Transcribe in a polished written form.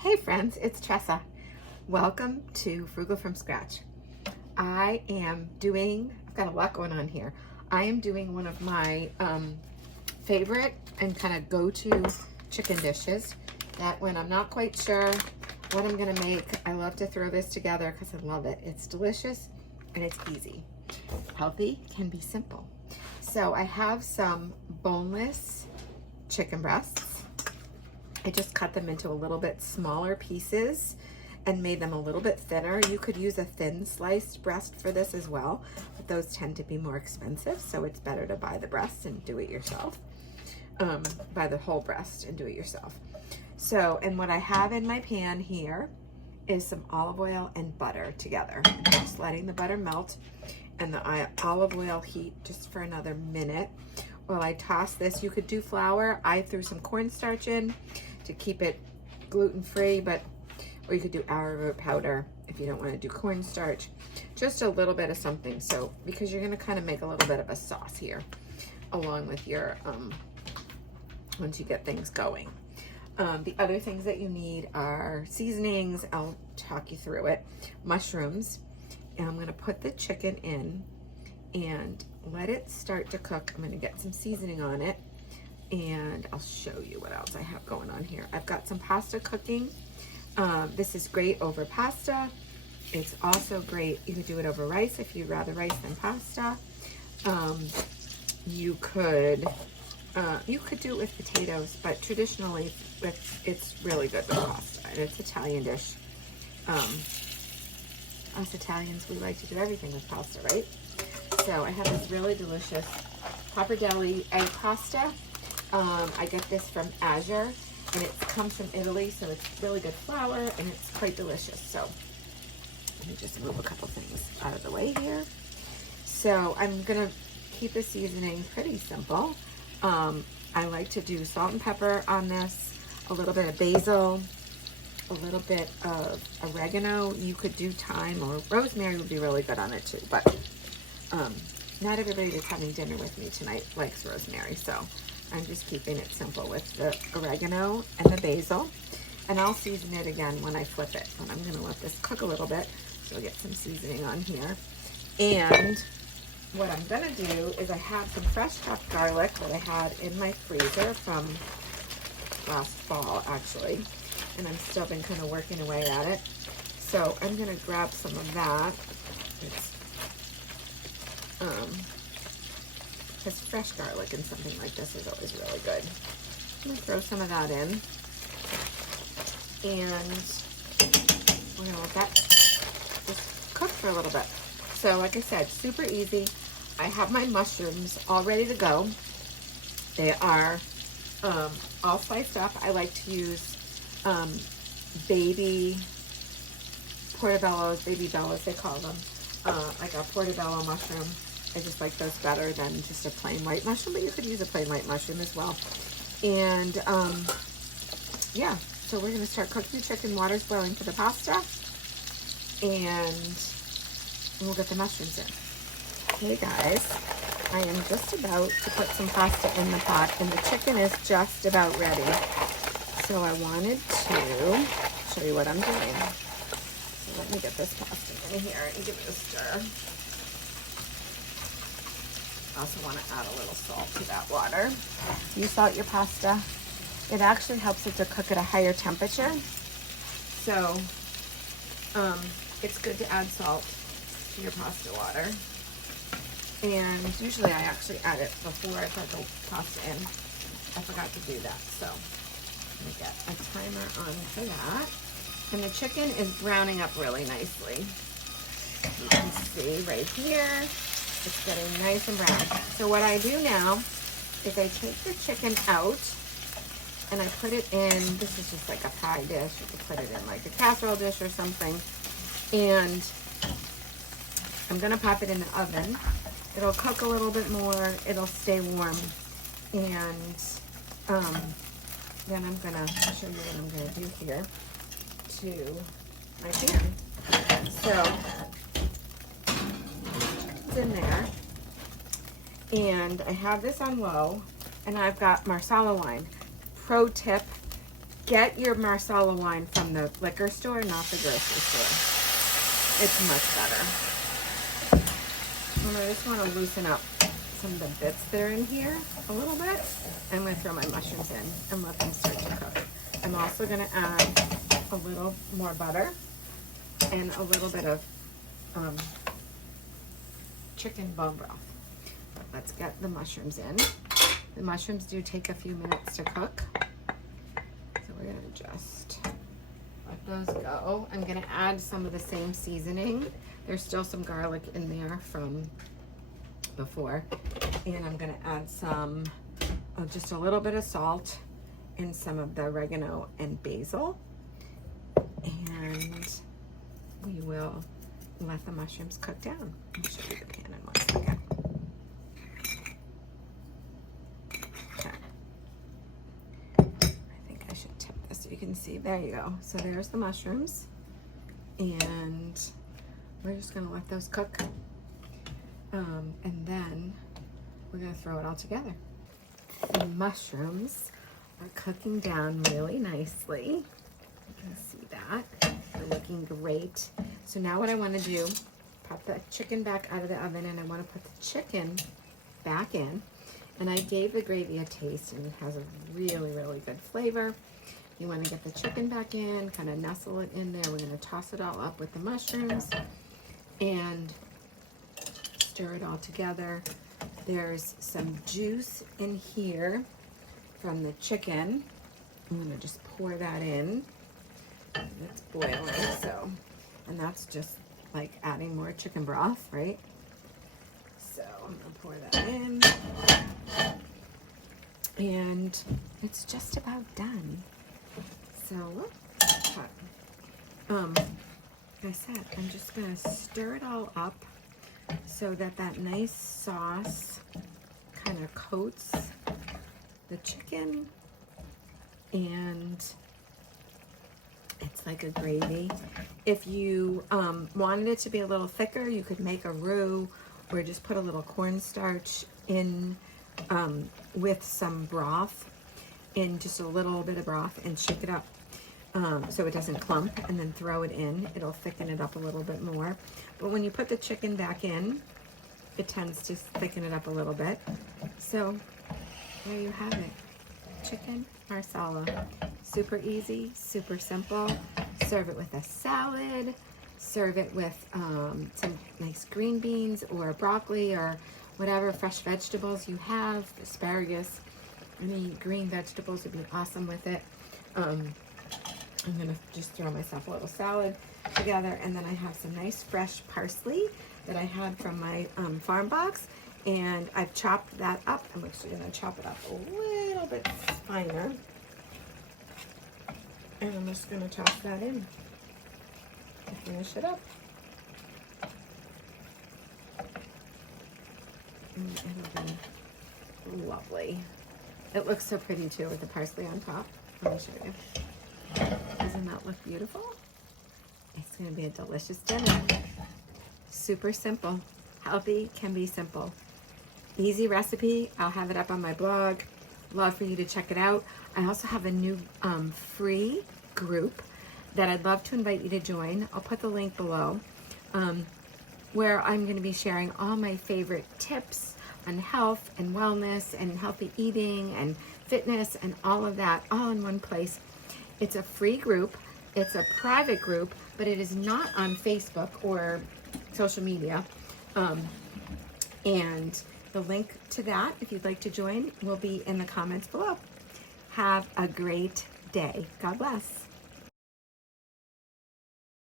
Hey friends, it's Tresa. Welcome to Frugal from Scratch. I've got a lot going on here. I am doing one of my favorite and kind of go-to chicken dishes that when I'm not quite sure what I'm gonna make, I love to throw this together because I love it. It's delicious and it's easy. Healthy can be simple. So I have some boneless chicken breasts. I just cut them into a little bit smaller pieces and made them a little bit thinner. You could use a thin sliced breast for this as well, but those tend to be more expensive, so it's better to buy the breast and do it yourself. Buy the whole breast and do it yourself. So, and what I have in my pan here is some olive oil and butter together. I'm just letting the butter melt and the olive oil heat just for another minute while I toss this. You could do flour. I threw some cornstarch in to keep it gluten-free, or you could do arrowroot powder if you don't want to do cornstarch. Just a little bit of something, so because you're going to kind of make a little bit of a sauce here along with your once you get things going. The other things that you need are seasonings. I'll talk you through it. Mushrooms, and I'm going to put the chicken in and let it start to cook. I'm going to get some seasoning on it, and I'll show you what else I have going on here. I've got some pasta cooking. This is great over pasta. It's also great, you could do it over rice if you'd rather rice than pasta. You could do it with potatoes, but traditionally it's really good with pasta, and it's Italian dish. Us Italians, we like to do everything with pasta, right? So I have this really delicious pappardelle egg pasta. I get this from Azure, and it comes from Italy, so it's really good flour, and it's quite delicious. So let me just move a couple things out of the way here. So I'm gonna keep the seasoning pretty simple. I like to do salt and pepper on this, a little bit of basil, a little bit of oregano. You could do thyme or rosemary would be really good on it too, but not everybody that's having dinner with me tonight likes rosemary, so I'm just keeping it simple with the oregano and the basil, and I'll season it again when I flip it. And I'm gonna let this cook a little bit so we'll get some seasoning on here. And what I'm gonna do is I have some fresh chopped garlic that I had in my freezer from last fall actually, and I've still been kind of working away at it. So I'm gonna grab some of that. Because fresh garlic and something like this is always really good. I'm gonna throw some of that in, and we're gonna let that just cook for a little bit. So like I said, super easy. I have my mushrooms all ready to go. They are all sliced up. I like to use baby portobellos, baby bellas they call them, like a portobello mushroom. I just like those better than just a plain white mushroom, but you could use a plain white mushroom as well. And yeah, so we're gonna start cooking the chicken. Water's boiling for the pasta, and we'll get the mushrooms in. Hey guys, I am just about to put some pasta in the pot, and the chicken is just about ready. So I wanted to show you what I'm doing. So let me get this pasta in here and give it a stir. I also want to add a little salt to that water. You salt your pasta. It actually helps it to cook at a higher temperature. So it's good to add salt to your pasta water. And usually I actually add it before I put the pasta in. I forgot to do that. So let me get a timer on for that. And the chicken is browning up really nicely. You can see right here. It's getting nice and brown. So what I do now is I take the chicken out and I put it in, this is just like a pie dish. You could put it in like a casserole dish or something. And I'm gonna pop it in the oven. It'll cook a little bit more, it'll stay warm. And then I'm gonna show you what I'm gonna do here to my pan. So in there, and I have this on low, and I've got Marsala wine. Pro tip, get your Marsala wine from the liquor store, not the grocery store. It's much better. And I just want to loosen up some of the bits that are in here a little bit. I'm going to throw my mushrooms in and let them start to cook. I'm also going to add a little more butter and a little bit of chicken bone broth. Let's get the mushrooms in. The mushrooms do take a few minutes to cook. So we're going to just let those go. I'm going to add some of the same seasoning. There's still some garlic in there from before. And I'm going to add some, just a little bit of salt and some of the oregano and basil. And we will let the mushrooms cook down. I'll show you the pan in 1 second. Okay. I think I should tip this so you can see. There you go. So there's the mushrooms. And we're just going to let those cook. And then we're going to throw it all together. The mushrooms are cooking down really nicely. You can see that. They're looking great. So now what I want to do, pop the chicken back out of the oven, and I want to put the chicken back in. And I gave the gravy a taste, and it has a really, really good flavor. You want to get the chicken back in, kind of nestle it in there. We're going to toss it all up with the mushrooms and stir it all together. There's some juice in here from the chicken. I'm going to just pour that in. It's boiling, so, and that's just like adding more chicken broth, right? So I'm going to pour that in. And it's just about done. So, like I said, I'm just going to stir it all up so that that nice sauce kind of coats the chicken, and it's like a gravy. If you wanted it to be a little thicker, you could make a roux or just put a little cornstarch in with some broth, in just a little bit of broth, and shake it up so it doesn't clump, and then throw it in. It'll thicken it up a little bit more. But when you put the chicken back in, it tends to thicken it up a little bit. So there you have it. Chicken Marsala. Super easy, super simple. Serve it with a salad. Serve it with some nice green beans or broccoli or whatever fresh vegetables you have. Asparagus. Any green vegetables would be awesome with it. I'm going to just throw myself a little salad together, and then I have some nice fresh parsley that I had from my farm box, and I've chopped that up. I'm actually going to chop it up a little bit finer, and I'm just going to toss that in to finish it up. And it'll be lovely. It looks so pretty too with the parsley on top. Let me show you. Doesn't that look beautiful? It's going to be a delicious dinner. Super simple. Healthy can be simple. Easy recipe. I'll have it up on my blog. Love for you to check it out. I also have a new free group that I'd love to invite you to join. I'll put the link below, where I'm going to be sharing all my favorite tips on health and wellness and healthy eating and fitness and all of that all in one place. It's a free group. It's a private group, but it is not on Facebook or social media. And the link to that, if you'd like to join, will be in the comments below. Have a great day. God bless.